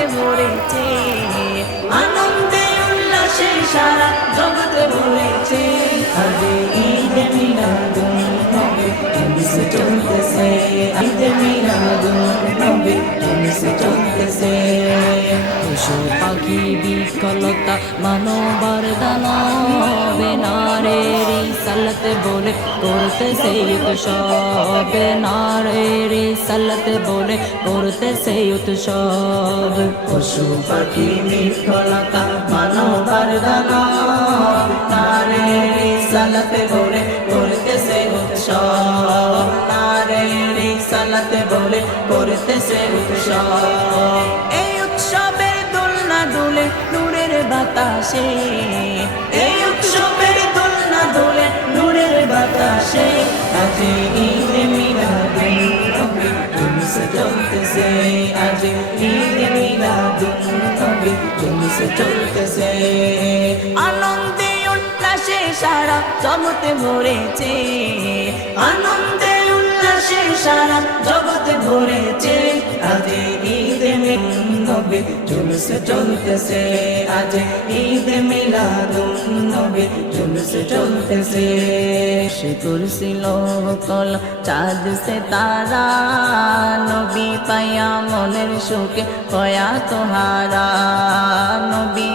জগতে ভরেছে, আনন্দে উল্লাসে সারা জগতে ভরেছে। আজ ঈদে মিলাদুন নবী জলসে চলতেছে, ঈদে মিলাদুন নবী জলসে চলতেছে। পশু পাখি বিকলতা মানবার দানবে নারীর রিসালাত বলে করতেছে উৎসব, নারীর রিসালাত বলে করতেছে উৎসব। পশু পাখি বিকলতা মানবার দানব নারীর রিসালাত বলে করতেছে উৎসব, নারীর রিসালাত বলে করতেছে উৎসব। এই উৎসবের দোলনা দুলে নূরের বাতাসে, এই উৎসবের দোলনা দুলে নূরের বাতাসে। আজ ঈদে মিলাদুন নবী জলসে চলতেছে, আজ ঈদে মিলাদুন নবী জলসে চলতেছে। আনন্দে উল্লাসে সারা জগতে ভরেছে, আনন্দে উল্লাসে সারা জগতে ভরেছে। আজ ঈদে মিলাদুন নবী জলসে চলতেছে, আজ ঈদে মিলাদুন নবী জলসে চলতেছে। সে কুরসিল কল চাঁদ সে তারা, নবী পায়া মনের সুখে কয়া তোহারা, নবী